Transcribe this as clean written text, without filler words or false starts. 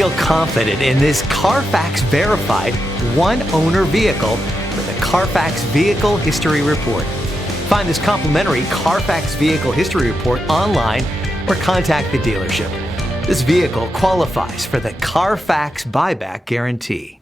Feel confident in this Carfax verified one-owner vehicle with a Carfax Vehicle History Report. Find this complimentary Carfax Vehicle History Report online or contact the dealership. This vehicle qualifies for the Carfax Buyback Guarantee.